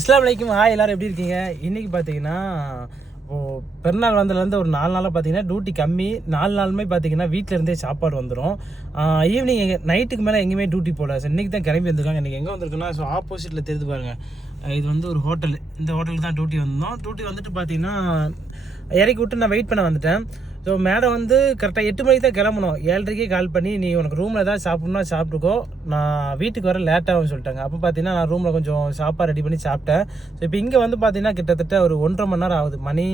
அஸ்ஸலாமு அலைக்கும். ஹாய், எல்லாரும் எப்படி இருக்கீங்க? இன்றைக்கி பார்த்தீங்கன்னா பெருநாள் வந்ததுலேருந்து ஒரு 4 நாளாக பார்த்தீங்கன்னா டியூட்டி கம்மி. 4 நாளுமே பார்த்தீங்கன்னா வீட்டில் இருந்தே சாப்பாடு வந்துடும். ஈவினிங் நைட்டுக்கு மேலே எங்கேயுமே டியூட்டி போகல. ஸோ இன்றைக்கி தான் கிளம்பி வந்துருக்காங்க. இன்றைக்கி எங்கே வந்திருக்குன்னா ஆப்போசிட்டில் தெரிஞ்சு பாருங்கள். இது வந்து ஒரு ஹோட்டல். இந்த ஹோட்டலுக்கு தான் டியூட்டி வந்தோம். டியூட்டி வந்துட்டு பார்த்தீங்கன்னா இறக்கி விட்டு நான் வெயிட் பண்ண வந்துட்டேன். ஸோ மேடம் வந்து கரெக்டாக 8 மணிக்கு தான் கிளம்பணும். 7:30க்கே கால் பண்ணி நீ உனக்கு ரூமில் ஏதாவது சாப்பிட்ணுன்னா சாப்பிட்டுக்கோ, நான் வீட்டுக்கு வர லேட்டாகவும் சொல்லிட்டாங்க. அப்போ பார்த்தீங்கன்னா நான் ரூமில் கொஞ்சம் சாப்பாடு ரெடி பண்ணி சாப்பிட்டேன். ஸோ இப்போ இங்கே வந்து பார்த்தீங்கன்னா கிட்டத்தட்ட ஒரு 1.5 மணி நேரம் ஆகுது. மணி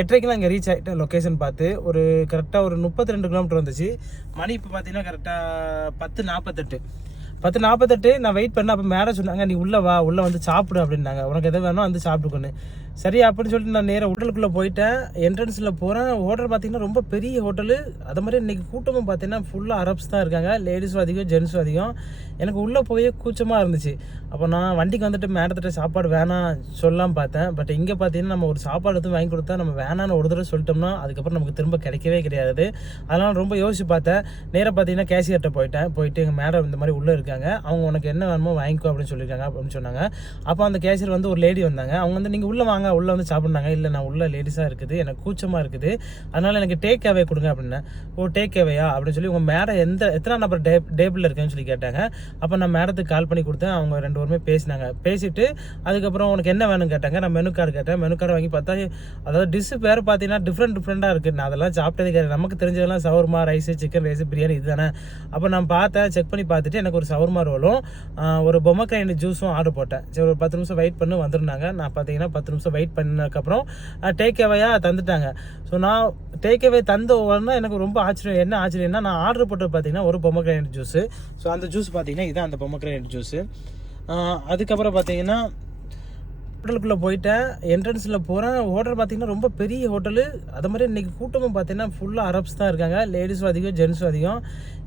8:30க்கெலாம் இங்கே ரீச் ஆகிட்டேன். லொக்கேஷன் பார்த்து கரெக்டாக ஒரு 32 கிலோமீட்டர் வந்துச்சு. மணி இப்போ பார்த்தீங்கன்னா கரெக்டாக 10:48 நான் வெயிட் பண்ணேன். அப்போ மேடம் சொன்னாங்க நீ உள்ளே வா, உள்ளே வந்து சாப்பிடு அப்படின்னாங்க. உனக்கு எதாவது வேணும் வந்து சாப்பிட்டுக்கொன்னு. சரி அப்படின்னு சொல்லிட்டு நான் நேராக ஹோட்டலுக்குள்ளே போயிட்டேன். என்ட்ரன்ஸில் போகிறேன். ஹோட்டல் பார்த்தீங்கன்னா ரொம்ப பெரிய ஹோட்டலு. அது மாதிரி இன்றைக்கி கூட்டமும் பார்த்தீங்கன்னா ஃபுல்லாக அரப்ஸ் தான் இருக்காங்க. லேடிஸும் அதிகம், ஜென்ஸும் அதிகம். எனக்கு உள்ளே போய் கூச்சமாக இருந்துச்சு. அப்போ நான் வண்டிக்கு வந்துட்டு மேடத்திட்ட சாப்பாடு வேணாம் சொல்லலாம் பார்த்தேன். பட் இங்கே பார்த்தீங்கன்னா நம்ம ஒரு சாப்பாடு எதுவும் வாங்கி கொடுத்தா நம்ம வேணான்னு ஒரு தடவை சொல்லிட்டோம்னா அதுக்கப்புறம் நமக்கு திரும்ப கிடைக்கவே கிடையாது. அதனால் ரொம்ப யோசிச்சு பார்த்தேன். நேராக பார்த்தீங்கன்னா கேஷியர்கிட்ட போயிட்டு எங்கள் மேடம் இந்த மாதிரி உள்ளே இருக்காங்க, அவங்க உனக்கு என்ன வேணுமோ வாங்கிக்கோ அப்படின்னு சொல்லியிருக்காங்க அப்படின்னு சொன்னாங்க. அப்போ அந்த கேஷியர் வந்து ஒரு லேடி வந்தாங்க. அவங்க வந்து நீங்கள் உள்ளே வாங்க, உள்ளே வந்து சாப்பிட்னாங்க. இல்லை நான் உள்ள லேடிஸாக இருக்குது, எனக்கு கூச்சமாக இருக்குது, அதனால் எனக்கு டேக் அவே கொடுங்க அப்படின்னேன். ஓ டேக் அவேயா அப்படின்னு சொல்லி உங்கள் மேடம் எத்தனை நம்பர் டேபிளில் இருக்குன்னு சொல்லி கேட்டாங்க. அப்போ நான் மேடத்துக்கு கால் பண்ணி கொடுத்தேன். அவங்க 2 பேருமே பேசினாங்க. பேசிட்டு அதுக்கப்புறம் உனக்கு என்ன வேணும்னு கேட்டாங்க. நான் மெனு கார்டு கேட்டேன். மெனு கார்டு வாங்கி பார்த்தா அதாவது டிஷ்ஷு பேர் பார்த்தீங்கன்னா டிஃப்ரெண்ட்டாக இருக்குது. நான் அதெல்லாம் சாப்பிட்டது கிடையாது. நமக்கு தெரிஞ்சதெல்லாம் shawarma rice, chicken rice, biryani இது தானே. அப்போ நான் பார்த்தேன், செக் பண்ணி பார்த்துட்டு எனக்கு ஒரு சவர்மா ரோலும் ஒரு பொமக்ரைனட் ஜூஸும் ஆர்டர் போட்டேன். சரி ஒரு 10 நிமிஷம் வெயிட் பண்ணி வந்துருந்தாங்க. நான் பார்த்தீங்கன்னா 10 நிமிஷம் வெயிட் பண்ணதுக்கப்புறம் டேக் அவேயாக தந்துட்டாங்க. ஸோ நான் டேக் அவே தந்த உடனே எனக்கு ரொம்ப என்ன ஆச்சரியம்னா நான் ஆர்டர் போட்டு பார்த்தீங்கன்னா ஒரு பொமக்ரைனட் ஜூஸு. ஸோ அந்த ஜூஸ் பார்த்தீங்கன்னா இதுதான் அந்த பொமக்ரைனட் ஜூஸு. அதுக்கப்புறம் பார்த்தீங்கன்னா ஹோட்டலுக்குள்ளே போயிட்டேன். என்ட்ரன்ஸில் போகிறேன். ஹோட்டல் பார்த்தீங்கன்னா ரொம்ப பெரிய ஹோட்டலு. அது மாதிரி இன்றைக்கி கூட்டமும் பார்த்தீங்கன்னா ஃபுல்லாக அரப்ஸ் தான் இருக்காங்க. லேடிஸும் அதிகம், ஜென்ஸும் அதிகம்.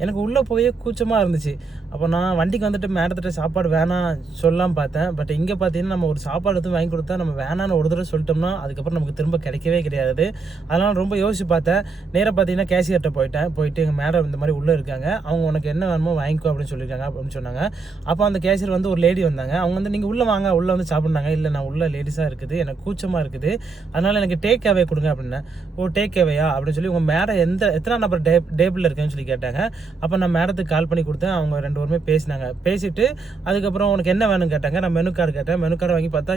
எனக்கு உள்ளே போய் கூச்சமாக இருந்துச்சு. அப்போ நான் வண்டிக்கு வந்துட்டு மேடத்திட்ட சாப்பாடு வேணாம் சொல்லலாம் பார்த்தேன். பட் இங்கே பார்த்தீங்கன்னா நம்ம ஒரு சாப்பாடு எதுவும் வாங்கி கொடுத்தா நம்ம வேணான்னு ஒரு தடவை சொல்லிட்டோம்னா அதுக்கப்புறம் நமக்கு திரும்ப கிடைக்கவே கிடையாது. அதனால் ரொம்ப யோசிச்சு பார்த்தேன். நேராக பார்த்தீங்கன்னா கேஷியர்கிட்ட போயிட்டு எங்கள் மேடம் இந்த மாதிரி உள்ளே இருக்காங்க, அவங்க உனக்கு என்ன வேணுமோ வாங்கிக்கோ அப்படின்னு சொல்லியிருக்காங்க அப்படின்னு சொன்னாங்க. அப்போ அந்த கேஷியர் வந்து ஒரு லேடி வந்தாங்க. அவங்க வந்து நீங்கள் உள்ளே வாங்க, உள்ளே வந்து சாப்பிட்னாங்க. இல்லை நான் உள்ள லேடிஸாக இருக்குது, எனக்கு கூச்சமாக இருக்குது, அதனால் எனக்கு டேக் அவே கொடுங்க அப்படின்னேன். ஓ டேக் அவேயா அப்படின்னு சொல்லி உங்கள் மேடம் எத்தனை நம்பர் டேபிளில் இருக்குன்னு சொல்லி கேட்டாங்க. அப்போ நான் மேடத்துக்கு கால் பண்ணி கொடுத்தேன். அவங்க 2 பேருமே பேசினாங்க. பேசிட்டு அதுக்கப்புறம் உனக்கு என்ன வேணும்னு கேட்டாங்க. நான் மெனு கார்டு கேட்டேன். மெனு கார்டு வாங்கி பார்த்தா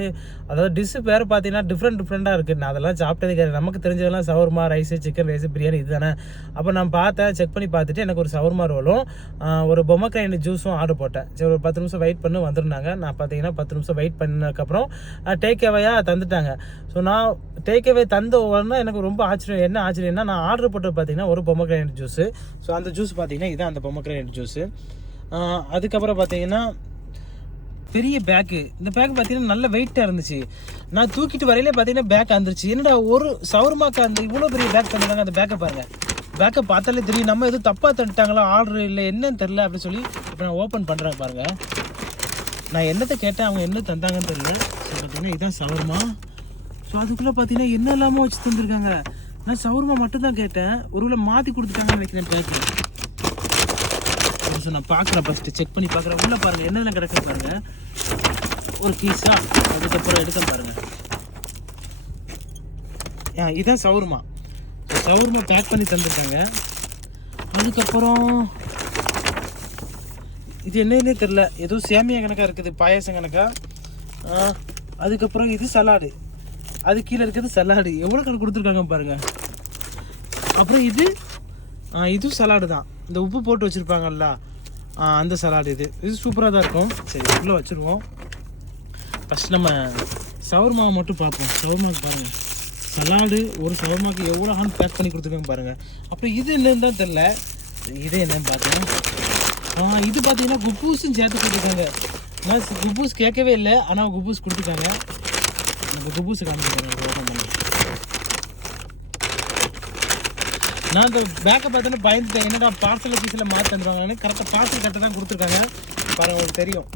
அதாவது டிஷ்ஷு பேர் பார்த்தீங்கன்னா டிஃப்ரெண்ட்டாக இருக்குது. நான் அதெல்லாம் சாப்பிட்டது கிடையாது. நமக்கு தெரிஞ்சதெல்லாம் shawarma rice, chicken rice, biryani இது தானே. அப்போ நான் பார்த்தேன், செக் பண்ணி பார்த்துட்டு எனக்கு ஒரு சவர்மா ரோலும் ஒரு பொமக்ரைனட் ஜூஸும் ஆர்டர் போட்டேன். சரி ஒரு 10 நிமிஷம் வெயிட் பண்ணி வந்துருந்தாங்க. நான் பார்த்தீங்கன்னா 10 நிமிஷம் வெயிட் பண்ணதுக்கப்புறம் டேக் அவேயாக தந்துட்டாங்க. ஸோ நான் டேக் அவே தந்த உடனே எனக்கு ரொம்ப என்ன ஆச்சரியம்னா நான் ஆர்டர் போட்டு பார்த்தீங்கன்னா ஒரு பொமக்ரைனட் ஜூஸு. ஸோ அந்த ஜூஸ் பார்த்தீங்கன்னா இதுதான் அந்த பொமக்ரைனட் ஜூஸு. அதுக்கப்புறம் பார்த்தீங்கன்னா பெரிய பேக்கு. இந்த பேக் பார்த்தீங்கன்னா நல்ல வெயிட்டாக இருந்துச்சு. நான் தூக்கிட்டு வரையிலே பார்த்தீங்கன்னா பேக் வந்துருச்சு. என்னடா ஒரு சவர்மாக்கு அந்த இவ்வளோ பெரிய பேக் தந்துட்டாங்க. அந்த பேக்கை பாருங்கள். பேக்கை பார்த்தாலே தெரியும் நம்ம எதுவும் தப்பாக தந்துட்டாங்களா, ஆர்டர் இல்லை என்னன்னு தெரில அப்படின்னு சொல்லி இப்போ நான் ஓப்பன் பண்ணுறேன் பாருங்கள். நான் என்னத்தை கேட்டேன், அவங்க என்ன தந்தாங்கன்னு தெரியல. ஸோ பார்த்தீங்கன்னா இதுதான் சவர்மா. ஸோ அதுக்குள்ளே பார்த்தீங்கன்னா என்ன இல்லாமல் வச்சு தந்துருக்காங்க. நான் சவர்மா மட்டும்தான் கேட்டேன், ஒருவேளை மாற்றி கொடுத்துட்டாங்கன்னு நினைக்கிறேன் பேக்கில். ஸோ நான் பார்க்குறேன், ஃபஸ்ட்டு செக் பண்ணி பார்க்குறேன். உள்ளே பாருங்கள் என்னெல்லாம் கிடக்கு பாருங்கள். ஒரு பீஸா, அதுக்கப்புறம் எடுக்க பாருங்கள். இதுதான் சவர்மா. சவர்மா பேக் பண்ணி தந்துட்டாங்க. அதுக்கப்புறம் இது என்னன்னே தெரில, ஏதோ சேமியா கணக்காக இருக்குது, பாயாசம் கணக்கா. அதுக்கப்புறம் இது சலாடு, அது கீழே இருக்கிறது சலாடு. எவ்வளோ கணக்கு கொடுத்துருக்காங்க பாருங்கள். அப்புறம் இது சலாடு தான், இந்த உப்பு போட்டு வச்சுருப்பாங்கல்ல அந்த சலாடு. இது சூப்பராக தான் இருக்கும். சரி உள்ளே வச்சுருவோம். ஃபஸ்ட் நம்ம சவர்மாவை மட்டும் பார்ப்போம். சவர்மாவுக்கு பாருங்கள், சலாடு ஒரு சவர்மாவுக்கு எவ்வளோ பேக் பண்ணி கொடுத்துருக்காங்க பாருங்கள். அப்புறம் இது என்னன்னு தான் தெரில, இது என்னன்னு பார்த்தீங்கன்னா இது பார்த்தீங்கன்னா குப்பூஸும் சேர்த்து கொடுத்துருக்காங்க. நான் குப்பூஸ் கேட்கவே இல்லை, ஆனால் குப்பூஸ் கொடுத்துருக்காங்க. நம்ம குப்பூஸை காமிச்சிருக்காங்க. நான் அந்த பேக்கை பார்த்தோன்னா பயந்துட்டேன், என்னடா பார்சல் பீஸில் மாற்றி தந்துடுவாங்கன்னு. கரெக்டாக பார்சல் கட்ட தான் கொடுத்துருக்காங்க பாருங்கள், உங்களுக்கு தெரியும்.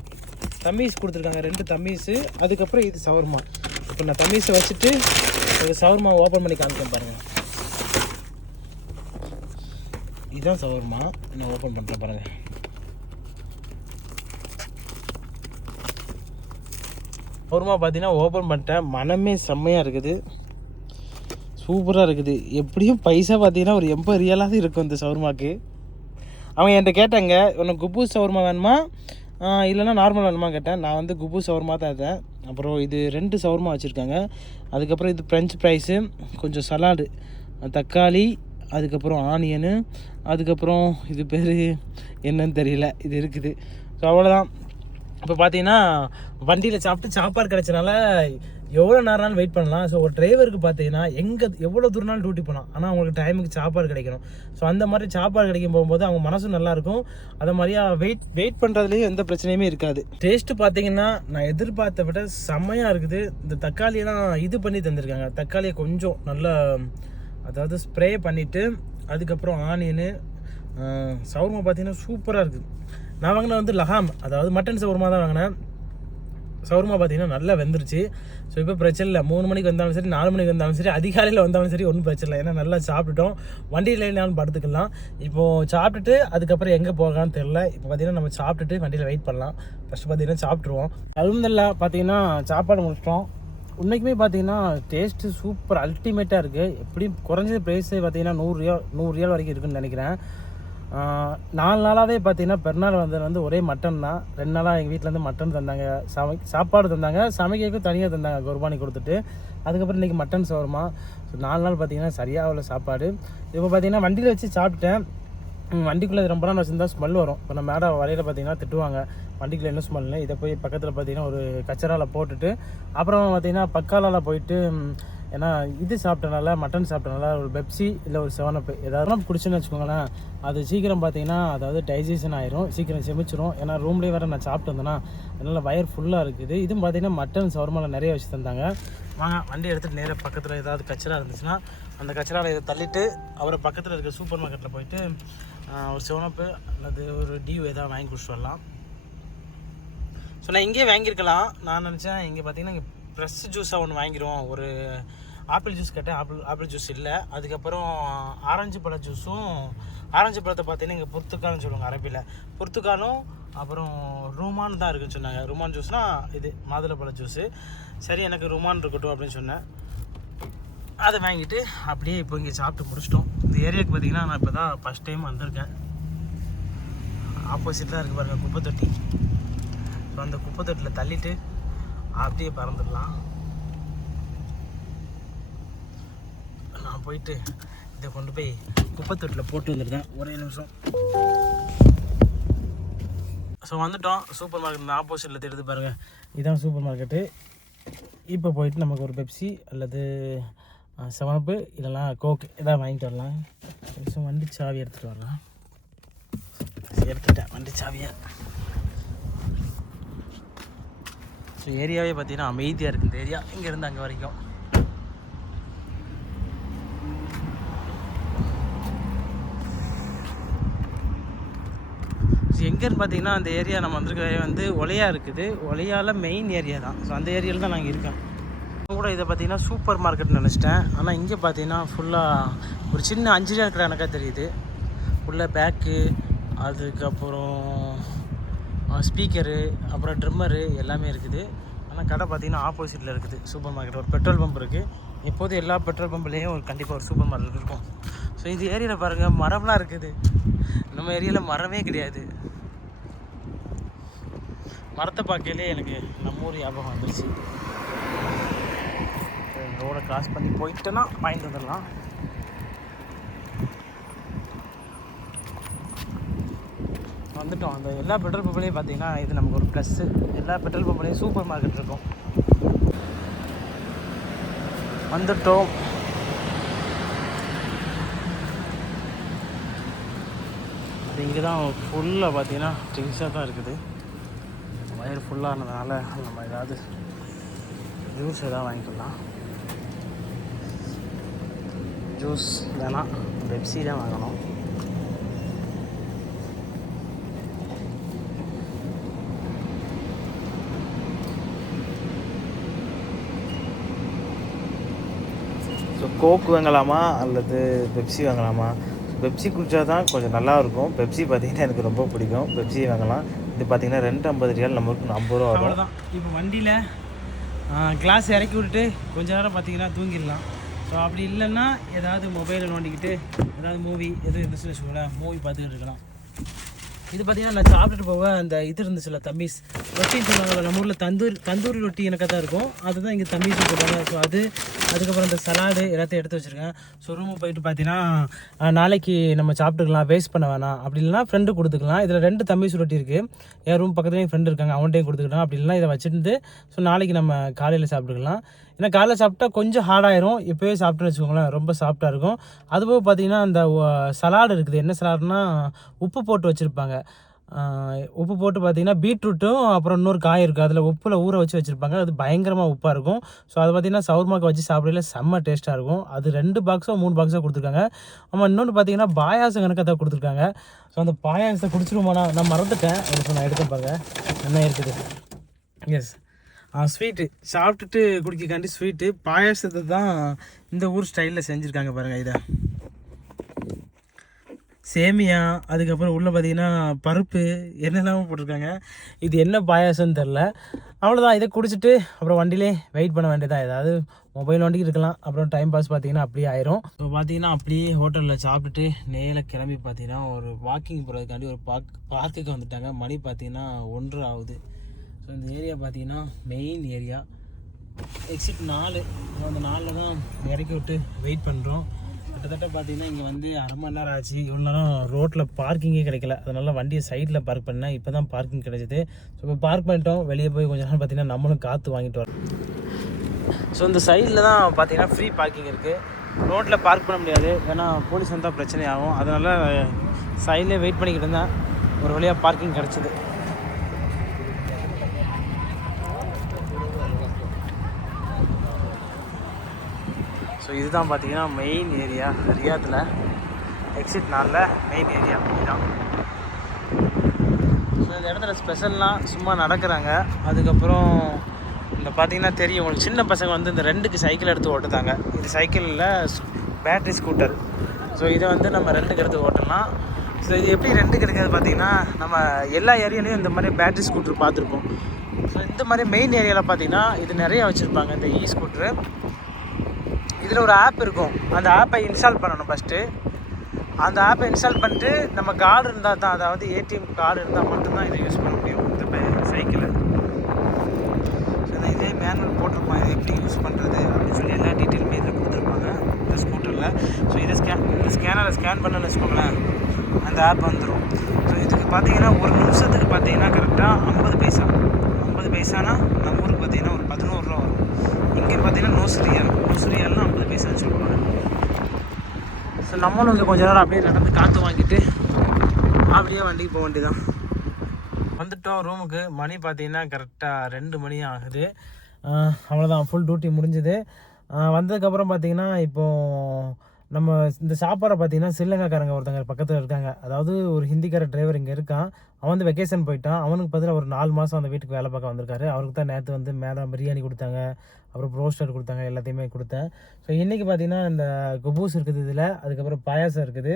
தம்மீஸ் கொடுத்துருக்காங்க, 2 தம்மீஸு. அதுக்கப்புறம் இது சவர்மா. இப்போ நான் தம்மீஸை வச்சுட்டு ஒரு சவர்மா ஓப்பன் பண்ணி காமிச்சேன் பாருங்கள். இதுதான் சவர்மா, நான் ஓப்பன் பண்ணுறேன் பாருங்கள். ஷவர்மா பார்த்தீங்கன்னா ஓப்பன் பண்ணிட்டேன். மனமே செம்மையாக இருக்குது, சூப்பராக இருக்குது. எப்படியும் பைசா பார்த்தீங்கன்னா ஒரு 80 ரியாலாவது இருக்கும் இந்த ஷவர்மாக்கு. அவங்க என்கிட்ட கேட்டாங்க, உனக்கு குப்பூஸ் ஷவர்மா வேணுமா இல்லைனா நார்மல் வேணுமா கேட்டேன். நான் வந்து குப்பூஸ் ஷவர்மா தான் எடுத்தேன். அப்புறம் இது 2 ஷவர்மா வச்சுருக்காங்க. அதுக்கப்புறம் இது ஃப்ரெஞ்ச் ஃப்ரைஸு, கொஞ்சம் சலாடு, தக்காளி, அதுக்கப்புறம் ஆனியனு, அதுக்கப்புறம் இது பேர் என்னன்னு தெரியல, இது இருக்குது. ஸோ அவ்வளோதான். இப்போ பார்த்தீங்கன்னா வண்டியில் சாப்பிட்டு சாப்பாடு கிடச்சனால எவ்வளோ நேரம்னாலும் வெயிட் பண்ணலாம். ஸோ ஒரு டிரைவருக்கு பார்த்தீங்கன்னா எவ்வளோ தூரம்னாலும் டியூட்டி போகலாம், ஆனால் அவங்களுக்கு டைமுக்கு சாப்பாடு கிடைக்கணும். ஸோ அந்த மாதிரி சாப்பாடு கிடைக்கும் போகும்போது அவங்க மனசும் நல்லாயிருக்கும். அதை மாதிரியா வெயிட் பண்ணுறதுலேயும் எந்த பிரச்சனையுமே இருக்காது. டேஸ்ட்டு பார்த்தீங்கன்னா நான் எதிர்பார்த்த விட செம்மையாக இருக்குது. இந்த தக்காளியெல்லாம் இது பண்ணி தந்திருக்காங்க. தக்காளியை கொஞ்சம் நல்லா அதாவது ஸ்ப்ரே பண்ணிவிட்டு அதுக்கப்புறம் ஆனியனு ஷவர்மா பார்த்தீங்கன்னா சூப்பராக இருக்குது. நான் வாங்கின வந்து லஹாம், அதாவது மட்டன் ஷவர்மா தான் வாங்கினேன். ஷவர்மா பார்த்தீங்கன்னா நல்லா வெந்துருச்சு. ஸோ இப்போ பிரச்சனை இல்லை, 3 மணிக்கு வந்தாலும் சரி 4 மணிக்கு வந்தாலும் சரி அதிகாலையில் வந்தாலும் சரி ஒன்றும் பிரச்சனை இல்லை. ஏன்னா நல்லா சாப்பிட்டுட்டோம், வண்டியில் இல்லைனாலும் படுத்துக்கலாம். இப்போது சாப்பிட்டுட்டு அதுக்கப்புறம் எங்கே போகலான்னு தெரில. இப்போ பார்த்தீங்கன்னா நம்ம சாப்பிட்டுட்டு வண்டியில் வெயிட் பண்ணலாம். ஃபஸ்ட்டு பார்த்தீங்கன்னா சாப்பிட்ருவோம். அல்ஹம்துலில்லாஹ் பார்த்தீங்கன்னா சாப்பாடு முடிச்சிட்டோம். உண்மைக்குமே பார்த்தீங்கன்னா டேஸ்ட்டு சூப்பர் அல்டிமேட்டாக இருக்குது. எப்படியும் குறைஞ்ச ப்ரைஸு பார்த்தீங்கன்னா 100 ரியால் வரைக்கும் இருக்குதுன்னு நினைக்கிறேன். 4 நாளாகவே பார்த்தீங்கன்னா பெருநாள் வந்து ஒரே மட்டன் தான். 2 நாளாக எங்கள் வீட்டிலேருந்து மட்டன் தந்தாங்க, சாப்பாடு தந்தாங்க, சமைக்கிறதுக்கும் தனியாக தந்தாங்க குர்பானி கொடுத்துட்டு. அதுக்கப்புறம் இன்றைக்கி மட்டன் ஷவர்மா. ஸோ 4 நாள் பார்த்தீங்கன்னா சரியாக உள்ள சாப்பாடு. இப்போ பார்த்தீங்கன்னா வண்டியில் வச்சு சாப்பிட்டேன். வண்டிக்குள்ளே ரொம்ப நாள் வச்சுருந்தா ஸ்மெல் வரும். இப்போ நம்ம மேடம் வரையில் பார்த்தீங்கன்னா திட்டுவாங்க, வண்டிக்குள்ளே என்ன ஸ்மெல்னு. இதை போய் பக்கத்தில் பார்த்தீங்கன்னா ஒரு கச்சராவில் போட்டுட்டு அப்புறம் பார்த்தீங்கன்னா பக்காலால் போயிட்டு, ஏன்னா இது சாப்பிட்டனால மட்டன் சாப்பிட்டனால ஒரு பெப்சி இல்லை ஒரு 7up ஏதாவது குடிச்சுன்னு வச்சுக்கோங்களேன், அது சீக்கிரம் பார்த்தீங்கன்னா அதாவது டைஜஷன் ஆயிரும், சீக்கிரம் செமிச்சிரும். ஏன்னா ரூம்லேயே வேறு நான் சாப்பிட்டு வந்தேன்னா அதனால் வயர் ஃபுல்லாக இருக்குது. இதுவும் பார்த்தீங்கன்னா மட்டன் ஷவர்மாவில் நிறைய வச்சு தந்தாங்க. வாங்க வண்டி எடுத்துகிட்டு நேராக பக்கத்தில் ஏதாவது கச்சரா இருந்துச்சுன்னா அந்த கச்சராவில் இதை தள்ளிட்டு அவரை பக்கத்தில் இருக்க சூப்பர் மார்க்கெட்டில் போயிட்டு ஒரு 7up அல்லது ஒரு டியூ ஏதாவது வாங்கி குடிச்சிட்டு வரலாம். ஸோ நான் இங்கேயே வாங்கியிருக்கலாம். நான் நினச்சேன் இங்கே பார்த்தீங்கன்னா இங்கே ஃப்ரெஷ் ஜூஸாக ஒன்று வாங்கிடுவோம். ஒரு ஆப்பிள் ஜூஸ் கேட்டேன், ஆப்பிள் ஜூஸ் இல்லை. அதுக்கப்புறம் ஆரஞ்சு பழ ஜூஸும், ஆரஞ்சு பழத்தை பார்த்தீங்கன்னா இங்கே புர்த்துக்கால்னு சொல்லுவாங்க அரபியில், புர்த்துக்காலும் அப்புறம் ரூமான் தான் இருக்குதுன்னு சொன்னாங்க. ரூமான் ஜூஸ்னால் இது மாதுளை ஜூஸு. சரி எனக்கு ரூமான் இருக்கட்டும் அப்படின்னு சொன்னேன். அதை வாங்கிட்டு அப்படியே இப்போ இங்கே சாப்பிட்டு முடிச்சிட்டோம். இந்த ஏரியாவுக்கு பார்த்தீங்கன்னா நான் இப்போ தான் ஃபஸ்ட் டைம் வந்திருக்கேன். ஆப்போசிட்டில் இருக்குது பாருங்கள் குப்பை தொட்டி. ஸோ அந்த குப்பை தொட்டியில் தள்ளிட்டு அப்படியே பறந்துடலாம். நான் போயிட்டு இதை கொண்டு போய் குப்பை தொட்டியில் போட்டு வந்துடுறேன். ஒரே நிமிஷம். ஸோ வந்துட்டோம். சூப்பர் மார்க்கெட் ஆப்போசிட்டில் தெரியுது பாருங்கள், இதுதான் சூப்பர் மார்க்கெட்டு. இப்போ போயிட்டு நமக்கு ஒரு பெப்சி அல்லது 7up இல்லைனா கோக் எதாவது வாங்கிட்டு வரலாம். ஸோ வண்டி சாவி எடுத்துகிட்டு வரலாம். எடுத்துட்டேன் வண்டி சாவியை. ஸோ ஏரியாவே பார்த்தீங்கன்னா அமைதியாக இருக்குது இந்த ஏரியா, இங்கேருந்து அங்கே வரைக்கும். ஸோ எங்கேன்னு பார்த்தீங்கன்னா அந்த ஏரியா நம்ம வந்திருக்க ஏரியா வந்து ஒலையா இருக்குது. ஒலையால் மெயின் ஏரியா தான். ஸோ அந்த ஏரியாவில் தான் நாங்கள் இருக்கோம். கூட இதை பார்த்தீங்கன்னா சூப்பர் மார்க்கெட்னு நினச்சிட்டேன். ஆனால் இங்கே பார்த்தீங்கன்னா ஃபுல்லாக ஒரு சின்ன 5 ரியால் கடை எனக்காக தெரியுது. ஃபுல்லாக பேக்கு, அதுக்கப்புறம் ஸ்பீக்கரு, அப்புறம் ட்ரிம்மரு எல்லாமே இருக்குது. ஆனால் கடை பார்த்தீங்கன்னா ஆப்போசிட்டில் இருக்குது சூப்பர் மார்க்கெட். ஒரு பெட்ரோல் பம்ப் இருக்குது. எப்போதும் எல்லா பெட்ரோல் பம்ப்லேயும் ஒரு கண்டிப்பாக ஒரு சூப்பர் மார்க்கெட் இருக்கும். ஸோ இந்த ஏரியாவில் பாருங்கள் மரம்லாம் இருக்குது. நம்ம ஏரியாவில் மரமே கிடையாது. மரத்தை பார்க்கலே எனக்கு நம்ம ஊர் ஞாபகம் வந்துருச்சு. ரோடை கிராஸ் பண்ணி போயிட்டேன்னா வாங்கிட்டு வந்துடலாம். வந்துட்டோம். அந்த எல்லா பெட்ரோல் பம்ப்லேயும் பார்த்தீங்கன்னா இது நமக்கு ஒரு ப்ளஸ்ஸு. எல்லா பெட்ரோல் பம்ப்லேயும் சூப்பர் மார்க்கெட் இருக்கும். வந்துட்டோம். அது இங்கே தான் ஃபுல்லாக பார்த்தீங்கன்னா ட்ரிங்க்ஸாக தான் இருக்குது. வயிறு ஃபுல்லானதுனால நம்ம ஏதாவது ஜூஸ் எதாவது வாங்கிக்கலாம். ஜூஸ் வேணாம், பெப்சி தான் வாங்கணும். ஸோ கோக் வாங்கலாமா அல்லது பெப்சி வாங்கலாமா? பெப்சி குடித்தா தான் கொஞ்சம் நல்லாயிருக்கும். பெப்சி பார்த்திங்கன்னா எனக்கு ரொம்ப பிடிக்கும். பெப்சி வாங்கலாம். இது பார்த்திங்கன்னா 250 ரியால், நம்மளுக்கு 50 ரூபா வரும். அவ்வளோதான். இப்போ வண்டியில் கிளாஸ் இறக்கி விட்டுட்டு கொஞ்ச நேரம் பார்த்தீங்கன்னா தூங்கிடலாம். ஸோ அப்படி இல்லைன்னா ஏதாவது மொபைலில் நோண்டிக்கிட்டு ஏதாவது மூவி எதுவும் இருந்துச்சுன்னு வச்சுக்கோங்களேன், மூவி பார்த்துக்கிட்டு இருக்கலாம். இது பார்த்தீங்கன்னா நான் சாப்பிட்டுட்டு போக அந்த இது இருந்துச்சுல்ல தம்பீஸ் ரொட்டின்னு சொல்லுவாங்க, நம்ம ஊரில் தந்தூரி ரொட்டி எனக்கு தான் இருக்கும், அதுதான் இங்கே தம்பீஸ் போட்டாங்க. ஸோ அதுக்கப்புறம் இந்த சலாடு எல்லாத்தையும் எடுத்து வச்சுருக்கேன். ஸோ ரூமுக்கு போயிட்டு பார்த்தீங்கன்னா நாளைக்கு நம்ம சாப்பிட்டுக்கலாம், வேஸ்ட் பண்ண வேணாம். அப்படி இல்லைனா ஃப்ரெண்டு கொடுத்துக்கலாம். இதில் 2 தம்பீஸ் ரொட்டி இருக்குது, என் ரூம் பக்கத்துலேயும் ஃப்ரெண்டு இருக்காங்க, அவன்கிட்டையும் கொடுத்துக்கலாம். அப்படி இல்லைனா இதை வச்சுருந்து ஸோ நாளைக்கு நம்ம காலையில் சாப்பிட்டுக்கலாம். ஏன்னா காலையில் சாப்பிட்டா கொஞ்சம் ஹார்டாயிரும், இப்போவே சாப்பிட்டுன்னு வச்சுக்கோங்களேன் ரொம்ப சாஃப்டாக இருக்கும். அதுபோக பார்த்தீங்கன்னா அந்த சலாடு இருக்குது, என்ன சலாடுனா உப்பு போட்டு வச்சுருப்பாங்க. உப்பு போட்டு பார்த்தீங்கன்னா பீட்ரூட்டும் அப்புறம் இன்னொரு காய் இருக்குது, அதில் உப்பில் ஊற வச்சு வச்சுருப்பாங்க, அது பயங்கரமாக உப்பாக இருக்கும். ஸோ அது பார்த்தீங்கன்னா சவுர்மாக்கு வச்சு சாப்பிடல செம்ம டேஸ்ட்டாக இருக்கும். அது 2 பாக்ஸோ 3 பாக்ஸோ கொடுத்துருக்காங்க. ஆமாம், இன்னொன்று பார்த்தீங்கன்னா பாயாசம் கணக்காக தான் கொடுத்துருக்காங்க. ஸோ அந்த பாயாசத்தை குடிச்சிருவோமாண்ணா, நான் மறந்துட்டேன், நான் எடுக்க பாருங்க என்ன இருக்குது. எஸ், ஸ்வீட்டு சாப்பிட்டுட்டு குடிக்காண்டி ஸ்வீட்டு பாயாசத்தை தான் இந்த ஊர் ஸ்டைலில் செஞ்சுருக்காங்க பாருங்கள். இதை சேமியா, அதுக்கப்புறம் உள்ளே பார்த்தீங்கன்னா பருப்பு என்னெல்லாமோ போட்டிருக்காங்க. இது என்ன பாயாசம்னு தெரில. அவ்வளோதான், இதை குடிச்சிட்டு அப்புறம் வண்டியிலே வெயிட் பண்ண வேண்டியதான். ஏதாவது மொபைல் வண்டிக்கு இருக்கலாம், அப்புறம் டைம் பாஸ் பார்த்தீங்கன்னா அப்படியே ஆயிரும். ஸோ பார்த்தீங்கன்னா அப்படியே ஹோட்டலில் சாப்பிட்டுட்டு நேரில் கிளம்பி பார்த்தீங்கன்னா ஒரு வாக்கிங் போகிறதுக்காண்டி ஒரு பார்க்குக்கு வந்துட்டாங்க. மணி பார்த்தீங்கன்னா 1:30 ஆகுது. ஸோ இந்த ஏரியா பார்த்தீங்கன்னா மெயின் ஏரியா, எக்ஸிட் 4. அந்த 4 தான் இறக்கி விட்டு வெயிட் பண்ணுறோம். கிட்டத்தட்ட பார்த்தீங்கன்னா இங்கே வந்து அரை மணி நேரம் ஆச்சு. இவ்வளோ நேரம் ரோட்டில் பார்க்கிங்கே கிடைக்கல, அதனால் வண்டியை சைடில் பார்க் பண்ணேன். இப்போ தான் பார்க்கிங் கிடைச்சிது. ஸோ இப்போ பார்க் பண்ணிட்டோம், வெளியே போய் கொஞ்சம் நேரம் பார்த்தீங்கன்னா நம்மளும் காற்று வாங்கிட்டு வரோம். ஸோ இந்த சைடில் தான் பார்த்தீங்கன்னா ஃப்ரீ பார்க்கிங் இருக்குது, ரோட்டில் பார்க் பண்ண முடியாது, ஏன்னா போலீஸ் வந்தால் பிரச்சனை ஆகும். அதனால் சைட்லேயே வெயிட் பண்ணிக்கிட்டு இருந்தேன், ஒரு வழியாக பார்க்கிங் கிடச்சிது. ஸோ இதுதான் பார்த்தீங்கன்னா மெயின் ஏரியா ரியாத்தில், எக்ஸிட் 4 மெயின் ஏரியா இதுதான். ஸோ இந்த இடத்துல ஸ்பெஷல்னால் சும்மா நடக்கிறாங்க. அதுக்கப்புறம் இந்த பார்த்தீங்கன்னா தெரியும் உங்களுக்கு, சின்ன பசங்க வந்து இந்த 2க்கு சைக்கிள் எடுத்து ஓட்டுதாங்க. இது சைக்கிளில் பேட்ரி ஸ்கூட்டர். ஸோ இதை வந்து நம்ம 2க்கு எடுத்து ஓட்டலாம். ஸோ இது எப்படி 2க்கு எடுக்கிறது பார்த்தீங்கன்னா, நம்ம எல்லா ஏரியாலையும் இந்த மாதிரி பேட்ரி ஸ்கூட்டர் பார்த்துருப்போம். ஸோ இந்த மாதிரி மெயின் ஏரியாவில் பார்த்தீங்கன்னா இது நிறைய வச்சுருப்பாங்க, இந்த ஸ்கூட்ரு. இதில் ஒரு ஆப் இருக்கும், அந்த ஆப்பை இன்ஸ்டால் பண்ணணும் ஃபஸ்ட்டு. அந்த ஆப்பை இன்ஸ்டால் பண்ணிட்டு நம்ம கார்டு இருந்தால் தான், அதாவது ஏடிஎம் கார்டு இருந்தால் மட்டும்தான் இதை யூஸ் பண்ண முடியும் இந்த சைக்கிளை. ஸோ இந்த இதே மேனுவல் போட்டிருப்பான், இதை எப்படி யூஸ் பண்ணுறது அப்படின்னு சொல்லி எல்லா டீட்டெயிலுமே இதில் கொடுத்துருப்பாங்க இந்த ஸ்கூட்டரில். ஸோ இதை ஸ்கேனரை ஸ்கேன் பண்ணணும்னு வச்சுக்கோங்களேன், அந்த ஆப் வந்துடும். ஸோ இதுக்கு பார்த்தீங்கன்னா ஒரு நிமிஷத்துக்கு பார்த்தீங்கன்னா கரெக்டாக 50 பைசா. 50 பைசானா நம்ம ஊருக்கு பார்த்தீங்கன்னா ஒரு 11 ரூபா வரும். இங்கே பார்த்தீங்கன்னா நூசுரியால்னா 50 பைசான்னு சொல்லுவாங்க. ஸோ நம்மளும் இங்கே கொஞ்ச நேரம் அப்படியே நடந்து காற்று வாங்கிட்டு அப்படியே வண்டிக்கு போக வேண்டியதான். வந்துட்டோம் ரூமுக்கு. மணி பார்த்தீங்கன்னா கரெக்டாக 2 மணி ஆகுது. அவ்வளோதான், ஃபுல் டியூட்டி முடிஞ்சுது. வந்ததுக்கப்புறம் பார்த்தீங்கன்னா இப்போது நம்ம இந்த சாப்பாடை பார்த்தீங்கன்னா ஸ்ரீலங்காக்காரங்க ஒருத்தங்க பக்கத்தில் இருக்காங்க, அதாவது ஒரு ஹிந்திக்கார டிரைவர் இங்கே இருக்கான். அவன் வந்து வெக்கேஷன் போயிட்டான். அவனுக்கு பார்த்தீங்கன்னா ஒரு 4 மாதம் அந்த வீட்டுக்கு வேலை பார்க்க வந்திருக்காரு. அவருக்கு தான் நேற்று வந்து மேலே பிரியாணி கொடுத்தாங்க, அப்புறம் ரோஸ்டர் கொடுத்தாங்க, எல்லாத்தையுமே கொடுத்தேன். ஸோ இன்றைக்கி பார்த்தீங்கன்னா இந்த குபூஸ் இருக்குது இதில், அதுக்கப்புறம் பாயாசம் இருக்குது,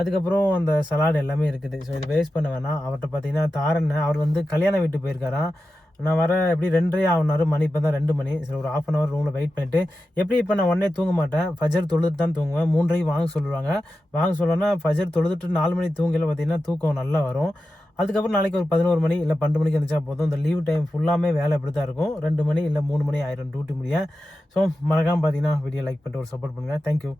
அதுக்கப்புறம் அந்த சலாடு எல்லாமே இருக்குது. ஸோ இது வேஸ்ட் பண்ண வேணாம். அவர்கிட்ட பார்த்தீங்கன்னா தாரண்ண அவர் வந்து கல்யாண வீட்டு போயிருக்காராம். நான் வர எப்படி 2:30 ஆகுனாரு, மணி இப்போ தான் 2 மணி. சரி ஒரு 1/2 hour ரூமில் வெயிட் பண்ணிவிட்டு, எப்படி இப்போ நான் உடனே தூங்க மாட்டேன், ஃபஜர் தொழுது தான் தூங்குவேன். 3:30 வாங்க சொல்லுவாங்க. வாங்க சொல்லணும்னா ஃபஜர் தொழுதுட்டு 4 மணி தூங்கல பார்த்தீங்கன்னா தூக்கம் நல்லா வரும். அதுக்கப்புறம் நாளைக்கு ஒரு 11 மணி இல்லை 12 மணிக்கு எழுந்திரிச்சா போதும். இந்த லீவ் டைம் ஃபுல்லாமே வேலை இப்படி தான் இருக்கும். 2 மணி இல்லை 3 மணி ஆயிரும் டியூட்டி முடிய. ஸோ மறக்காமல் பார்த்தீங்கன்னா வீடியோ லைக் பண்ணிட்டு ஒரு சப்போர்ட் பண்ணுங்கள். தேங்க்யூ.